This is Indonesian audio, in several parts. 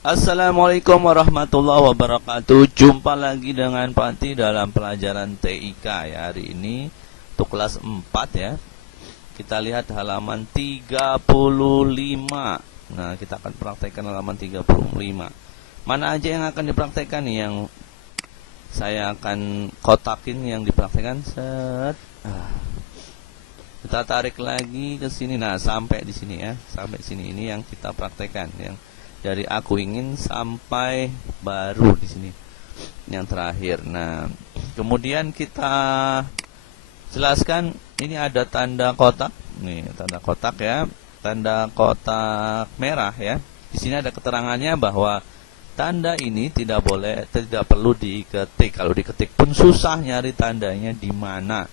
Assalamualaikum warahmatullahi wabarakatuh. Jumpa lagi dengan Panti dalam pelajaran TIK ya. Hari ini untuk kelas 4 ya. Kita lihat halaman 35. Nah, kita akan praktekkan halaman 35. Mana aja yang akan dipraktekkan nih? Yang saya akan kotakin yang dipraktekkan. Kita tarik lagi ke sini. Nah, sampai di sini ya. Sampai sini ini yang kita praktekkan yang dari aku ingin sampai baru di sini yang terakhir. Nah, kemudian kita jelaskan ini ada tanda kotak. Nih, tanda kotak ya. Tanda kotak merah ya. Di sini ada keterangannya bahwa tanda ini tidak perlu diketik. Kalau diketik pun susah nyari tandanya di mana.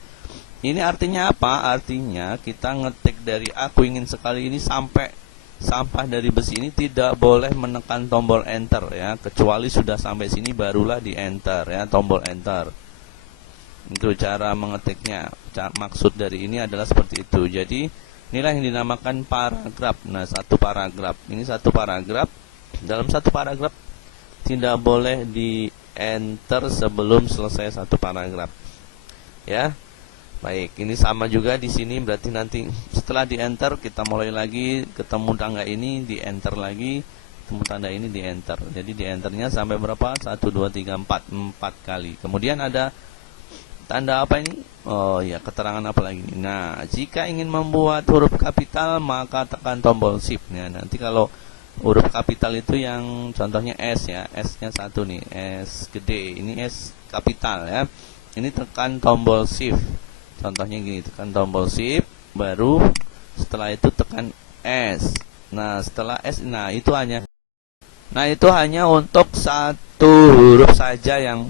Ini artinya apa? Artinya kita ngetik dari aku ingin sekali ini sampai sampah dari besi ini tidak boleh menekan tombol enter ya, kecuali sudah sampai sini barulah di enter ya, tombol enter. Itu cara mengetiknya. Maksud dari ini adalah seperti itu. Jadi inilah yang dinamakan paragraf. Nah, satu paragraf. Ini satu paragraf. Dalam satu paragraf tidak boleh di enter sebelum selesai satu paragraf. Ya. Baik, ini sama juga di sini, berarti nanti setelah di enter kita mulai lagi, ketemu tangga ini di enter lagi, ketemu tanda ini di enter. Jadi di enternya sampai berapa? 1 2 3 4 kali. Kemudian ada tanda apa ini? Oh ya, keterangan apa lagi? Nah, jika ingin membuat huruf kapital maka tekan tombol shift ya. Nanti kalau huruf kapital itu yang contohnya S ya, S-nya 1 nih, S gede, ini S kapital ya. Ini tekan tombol shift. Contohnya gini, tekan tombol shift, baru setelah itu tekan S. Nah, setelah S, itu hanya untuk satu huruf saja yang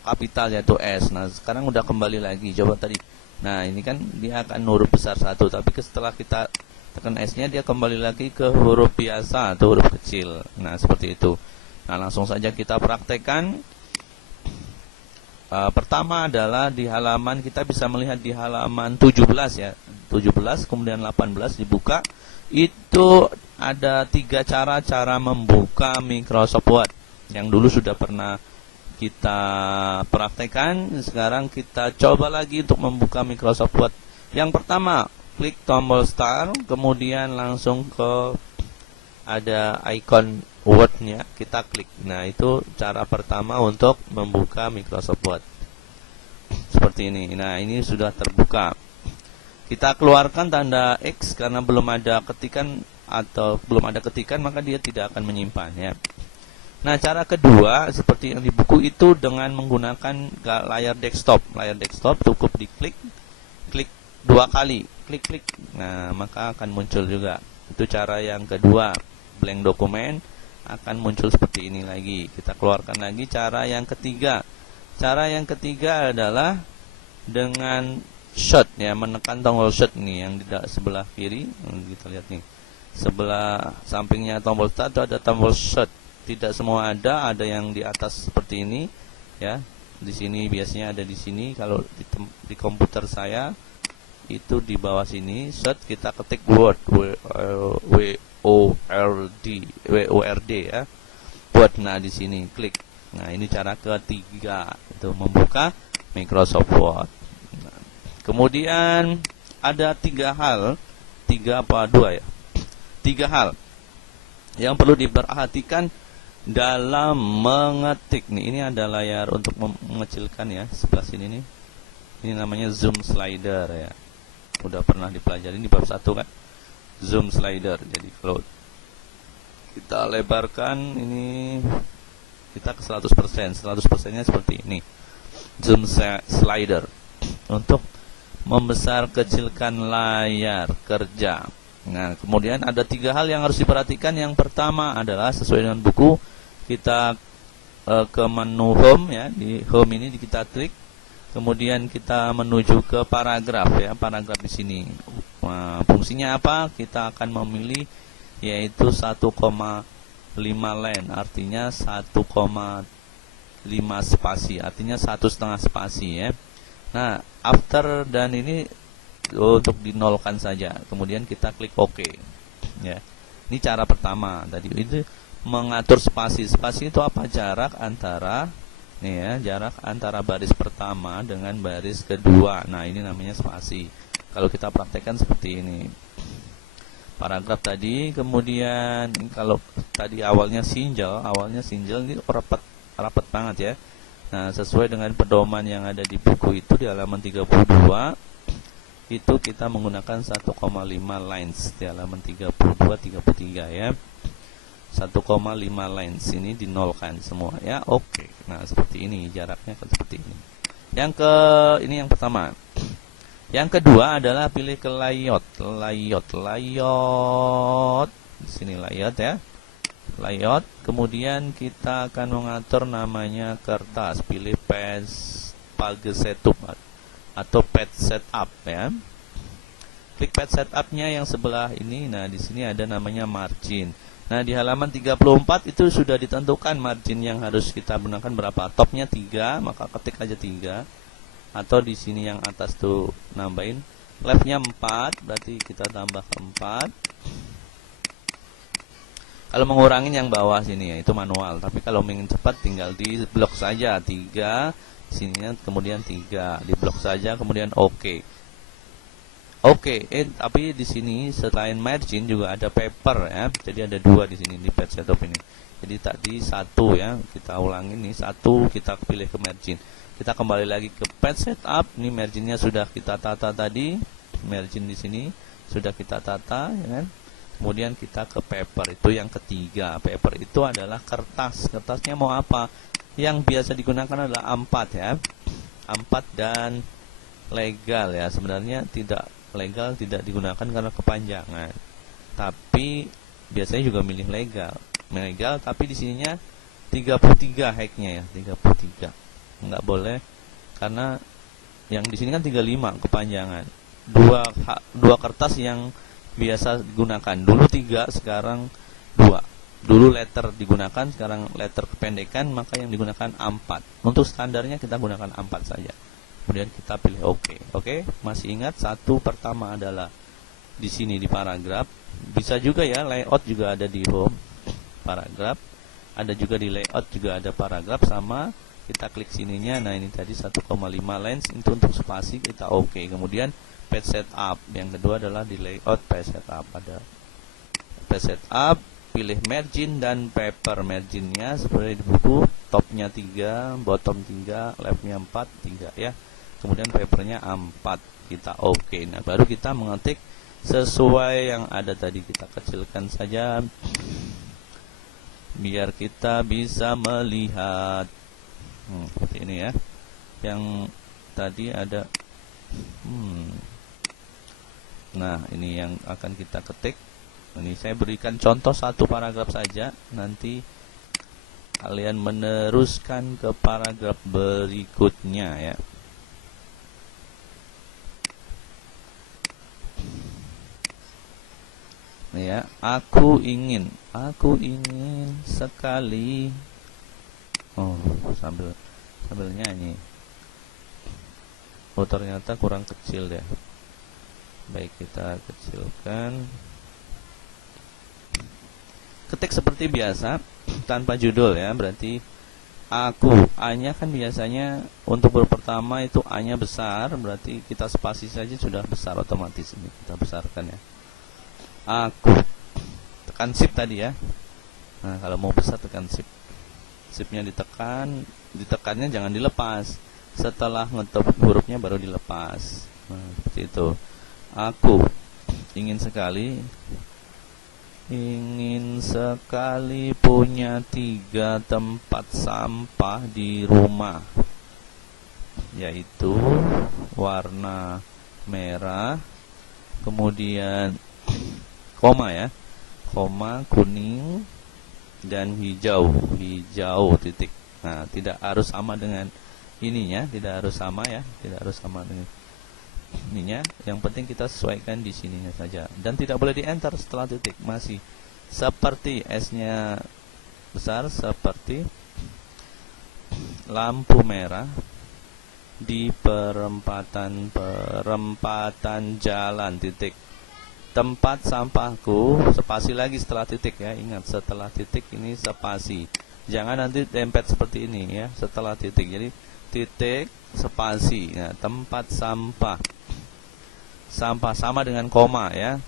kapital, yaitu S. Nah, sekarang udah kembali lagi, coba tadi. Nah, ini kan dia akan huruf besar 1, tapi setelah kita tekan S-nya dia kembali lagi ke huruf biasa atau huruf kecil. Nah, seperti itu. Nah, langsung saja kita praktekkan. Pertama adalah di halaman, kita bisa melihat di halaman 17 ya, 17 kemudian 18 dibuka. Itu ada 3 cara membuka Microsoft Word yang dulu sudah pernah kita praktekkan. Sekarang kita coba lagi untuk membuka Microsoft Word. Yang pertama, klik tombol start, kemudian langsung ke ada icon Word-nya, kita klik. Nah, itu cara pertama untuk membuka Microsoft Word. Seperti ini. Nah, ini sudah terbuka. Kita keluarkan tanda X karena belum ada ketikan maka dia tidak akan menyimpan ya. Nah, cara kedua seperti yang di buku itu dengan menggunakan layar desktop. Layar desktop cukup diklik, klik 2 kali, klik. Nah, maka akan muncul juga. Itu cara yang kedua. Blank dokumen akan muncul seperti ini lagi. Kita keluarkan lagi cara yang ketiga. Cara yang ketiga adalah dengan shot ya, menekan tombol shot nih yang di sebelah kiri. Kita lihat nih. Sebelah sampingnya tombol start ada tombol shot. Tidak semua ada yang di atas seperti ini ya. Di sini biasanya ada di sini. Kalau di komputer saya itu di bawah sini. Shot kita ketik word WORD ya. Buat di sini klik. Nah, ini cara ketiga itu membuka Microsoft Word. Nah, kemudian ada 3 hal yang perlu diperhatikan dalam mengetik nih. Ini ada layar untuk mengecilkan ya, sebelah sini nih. Ini namanya zoom slider ya. Udah pernah dipelajari di bab 1 kan? Zoom slider. Jadi kalau kita lebarkan ini kita ke 100%nya seperti ini. Zoom slider untuk membesar kecilkan layar kerja. Nah, kemudian ada 3 hal yang harus diperhatikan. Yang pertama adalah sesuai dengan buku, kita ke menu home ya. Di home ini kita klik. Kemudian kita menuju ke paragraf ya, paragraf di sini. Nah, fungsinya apa? Kita akan memilih yaitu 1,5 line, artinya 1,5 spasi, artinya 1,5 spasi ya. Nah, after dan ini untuk dinolkan saja. Kemudian kita klik OK. Ya. Ini cara pertama. Tadi itu mengatur spasi. Spasi itu apa? Jarak antara nih ya, jarak antara baris pertama dengan baris kedua. Nah, ini namanya spasi. Kalau kita praktekkan seperti ini. Paragraf tadi, kemudian kalau tadi awalnya single ini rapat banget ya. Nah, sesuai dengan pedoman yang ada di buku itu di halaman 32, itu kita menggunakan 1,5 lines di halaman 32 33 ya. 1,5 lines ini dinolkan semua ya. Oke. Nah, seperti ini jaraknya seperti ini. Ini yang pertama. Yang kedua adalah pilih ke layout. Di sini layout ya. Layout, kemudian kita akan mengatur namanya kertas. Pilih page setup atau page setup ya. Klik page setupnya yang sebelah ini. Nah, di sini ada namanya margin. Nah, di halaman 34 itu sudah ditentukan margin yang harus kita gunakan berapa. Topnya 3, maka ketik aja 3. Atau di sini yang atas tuh nambahin. Leftnya 4, berarti kita tambah ke 4. Kalau mengurangin yang bawah sini ya, itu manual. Tapi kalau ingin cepat tinggal di blok saja 3, sininya kemudian 3, di blok saja kemudian oke. Oke, tapi di sini selain margin juga ada paper ya. Jadi ada 2 di sini di page setup ini. Jadi tadi 1 ya, kita ulangi nih 1 kita pilih ke margin. Kita kembali lagi ke page setup. Ini marginnya sudah kita tata tadi. Margin di sini sudah kita tata ya kan. Kemudian kita ke paper, itu yang ketiga. Paper itu adalah kertas. Kertasnya mau apa? Yang biasa digunakan adalah A4 ya. A4 dan legal ya. Sebenarnya tidak legal, tidak digunakan karena kepanjangan. Tapi biasanya juga milih legal. Legal tapi di sininya 33 hacknya ya, 33. Enggak boleh karena yang di sini kan 35 kepanjangan. Dua kertas yang biasa digunakan. Dulu 3, sekarang 2. Dulu letter digunakan, sekarang letter kependekan, maka yang digunakan A4. Untuk standarnya kita gunakan A4 saja. Kemudian kita pilih OK. Oke, masih ingat satu pertama adalah di sini di paragraf. Bisa juga ya, layout juga ada di home paragraf. Ada juga di layout juga ada paragraf sama. Kita klik sininya. Nah, ini tadi 1,5 lines itu untuk spasi, kita OK. Kemudian page setup. Yang kedua adalah di layout page setup. Ada page setup, pilih margin dan paper. Marginnya seperti di buku, topnya 3, bottom 3, leftnya 4, 3 ya. Kemudian papernya A4. Kita OK. Nah, baru kita mengetik sesuai yang ada tadi. Kita kecilkan saja biar kita bisa melihat. Seperti ini ya. Yang tadi ada nah, ini yang akan kita ketik. Ini saya berikan contoh satu paragraf saja. Nanti kalian meneruskan ke paragraf berikutnya ya. Nih ya, aku ingin sekali. Oh, sambil nyanyi. Oh, ternyata kurang kecil ya. Baik, kita kecilkan. Ketik seperti biasa tanpa judul ya, berarti aku. A-nya kan biasanya untuk huruf pertama itu A-nya besar, berarti kita spasi saja sudah besar otomatis. Ini kita besarkan ya. Aku. Tekan shift tadi ya. Nah, kalau mau besar tekan shift. Shift-nya ditekannya jangan dilepas. Setelah ngetop hurufnya baru dilepas. Nah, seperti itu. Aku ingin sekali punya 3 tempat sampah di rumah, yaitu warna merah, kemudian koma ya, koma, kuning dan hijau titik. Nah, tidak harus sama dengan ininya, tidak harus sama dengan ininya. Yang penting kita sesuaikan di sininya saja, dan tidak boleh di enter setelah titik. Masih seperti S-nya besar, seperti lampu merah di perempatan jalan titik. tempat sampahku, spasi lagi setelah titik ya. Ingat, setelah titik ini spasi. Jangan nanti dempet seperti ini ya, setelah titik. Jadi titik spasi. Nah, tempat sampah. Sampah sama dengan koma ya.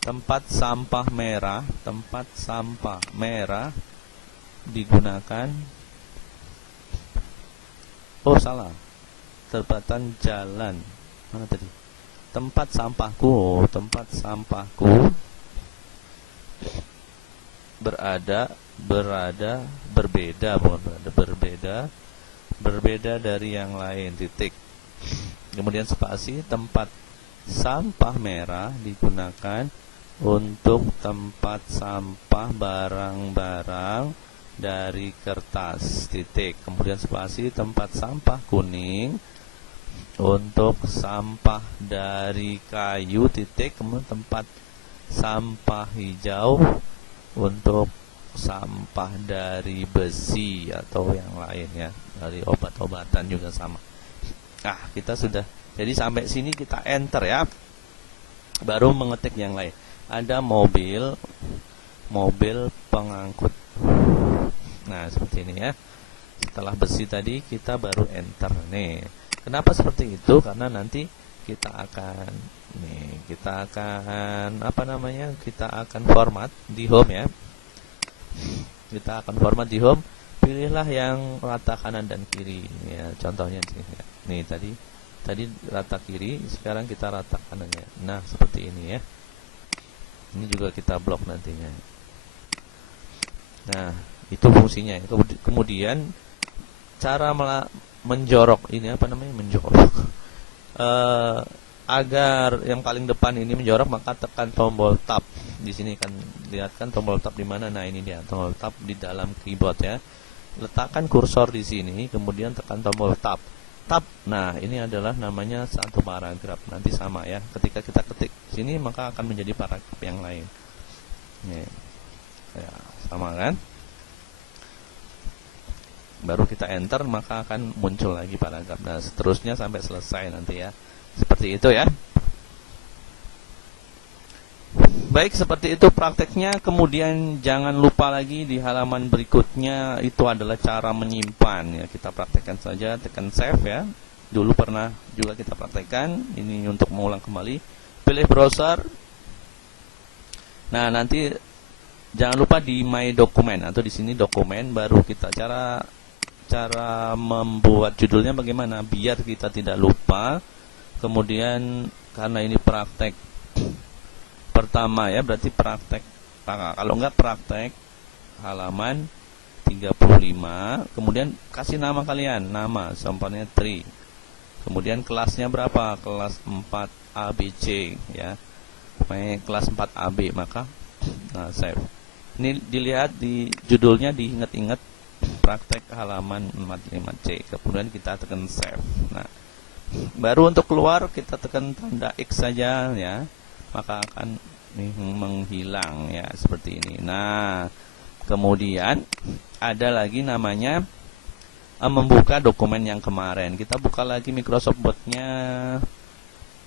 Tempat sampah merah, tempat sampah merah digunakan. Oh, salah. Tempatan jalan. Mana tadi? Tempat sampahku, tempat sampahku berbeda, berbeda dari yang lain, titik. Kemudian spasi, tempat sampah merah digunakan untuk tempat sampah barang-barang dari kertas, titik. Kemudian spasi, tempat sampah kuning untuk sampah dari kayu, titik. Kemudian tempat sampah hijau untuk sampah dari besi atau yang lain ya, dari obat-obatan juga sama. Kita sudah, jadi sampai sini kita enter ya, baru mengetik yang lain. Ada mobil pengangkut. Nah, seperti ini ya. Setelah besi tadi kita baru enter nih. Kenapa seperti itu? Karena nanti kita akan kita akan format di home ya. Kita akan format di home. Pilihlah yang rata kanan dan kiri ya. Contohnya di sini ya. Nih tadi rata kiri, sekarang kita rata kanan ya. Nah, seperti ini ya. Ini juga kita blok nantinya. Nah, itu fungsinya. Kemudian cara menjorok ini menjorok agar yang paling depan ini menjorok, maka tekan tombol tab. Di sini kan lihat kan tombol tab di mana? Nah, ini dia tombol tab di dalam keyboard ya. Letakkan kursor di sini, kemudian tekan tombol tab. Tab. Nah, ini adalah namanya satu paragraf. Nanti sama ya. Ketika kita ketik sini, maka akan menjadi paragraf yang lain. Nih. Ya, sama kan? Baru kita enter, maka akan muncul lagi paragraf. Nah, seterusnya sampai selesai nanti ya. Seperti itu ya. Baik, seperti itu prakteknya. Kemudian jangan lupa lagi di halaman berikutnya itu adalah cara menyimpan ya. Kita praktekkan saja, tekan save ya. Dulu pernah juga kita praktekkan. Ini untuk mengulang kembali. Pilih browser. Nah, nanti jangan lupa di my document atau di sini dokumen, baru kita cara membuat judulnya bagaimana biar kita tidak lupa. Kemudian karena ini praktek pertama ya, berarti praktek, kalau enggak praktek halaman 35. Kemudian kasih nama kalian, nama sampelnya 3. Kemudian kelasnya berapa? Kelas 4 ABC ya. Kelas 4 AB, maka save. Ini dilihat di judulnya, diingat-ingat praktek halaman 45C. Kemudian kita tekan save. Nah, baru untuk keluar kita tekan tanda X saja ya, maka akan menghilang ya, seperti ini. Nah, kemudian ada lagi namanya membuka dokumen yang kemarin. Kita buka lagi Microsoft Word-nya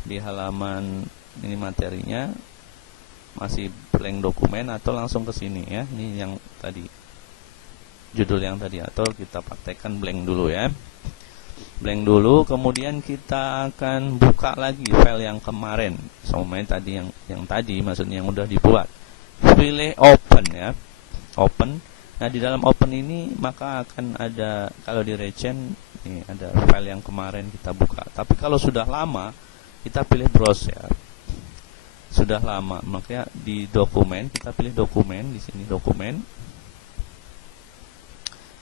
di halaman ini, materinya masih blank dokumen atau langsung ke sini ya. Ini yang tadi, judul yang tadi, atau kita praktekkan blank dulu ya. Blank dulu, kemudian kita akan buka lagi file yang kemarin. Semuanya tadi yang tadi maksudnya yang udah dibuat. Pilih open ya. Open. Nah, di dalam open ini maka akan ada, kalau di Regent ini ada file yang kemarin kita buka. Tapi kalau sudah lama, kita pilih browse ya. Sudah lama, makanya di dokumen kita pilih dokumen, di sini dokumen.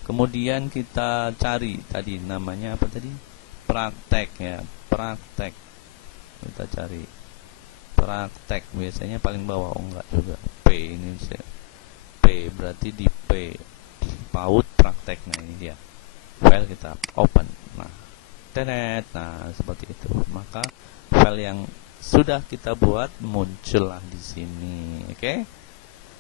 Kemudian kita cari tadi namanya apa tadi? Praktek ya, praktek. Kita cari praktek, biasanya paling bawah, enggak juga. P ini saya. P berarti di P. PAUD praktek. Nah, ini dia. File kita open. Nah, tenet. Nah, seperti itu. Maka file yang sudah kita buat muncullah di sini. Oke.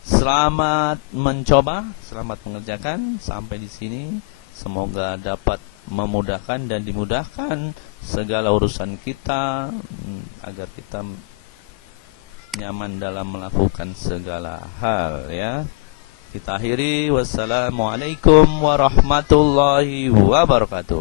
Selamat mencoba, selamat mengerjakan sampai di sini. Semoga dapat memudahkan dan dimudahkan segala urusan kita, agar kita nyaman dalam melakukan segala hal ya. Kita akhiri, wassalamualaikum warahmatullahi wabarakatuh.